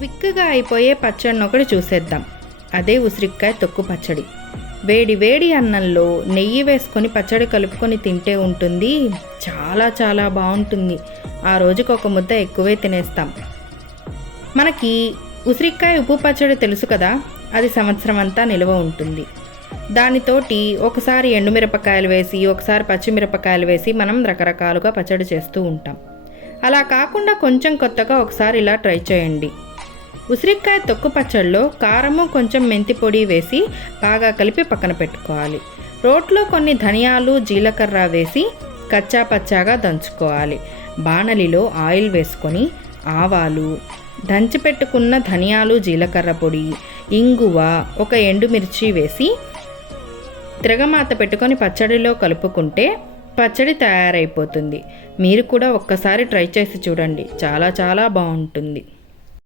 క్విక్గా అయిపోయే పచ్చడిని ఒకటి చూసేద్దాం. అదే ఉసిరికాయ తొక్కు పచ్చడి. వేడి వేడి అన్నంలో నెయ్యి వేసుకొని పచ్చడి కలుపుకొని తింటే ఉంటుంది, చాలా చాలా బాగుంటుంది. ఆ రోజుకి ఒక ముద్ద ఎక్కువే తినేస్తాం. మనకి ఉసిరికాయ ఉప్పు పచ్చడి తెలుసు కదా, అది సంవత్సరం అంతా నిల్వ ఉంటుంది. దానితోటి ఒకసారి ఎండుమిరపకాయలు వేసి ఒకసారి పచ్చిమిరపకాయలు వేసి మనం రకరకాలుగా పచ్చడి చేస్తూ ఉంటాం. అలా కాకుండా కొంచెం కొత్తగా ఒకసారి ఇలా ట్రై చేయండి. ఉసిరికాయ తొక్కు పచ్చడిలో కారము కొంచెం మెంతి పొడి వేసి బాగా కలిపి పక్కన పెట్టుకోవాలి. రోట్లో కొన్ని ధనియాలు జీలకర్ర వేసి కచ్చా పచ్చాగా దంచుకోవాలి. బాణలిలో ఆయిల్ వేసుకొని ఆవాలు, దంచిపెట్టుకున్న ధనియాలు జీలకర్ర పొడి, ఇంగువ, ఒక ఎండుమిర్చి వేసి తిరగమాత పెట్టుకొని పచ్చడిలో కలుపుకుంటే పచ్చడి తయారైపోతుంది. మీరు కూడా ఒక్కసారి ట్రై చేసి చూడండి, చాలా చాలా బాగుంటుంది.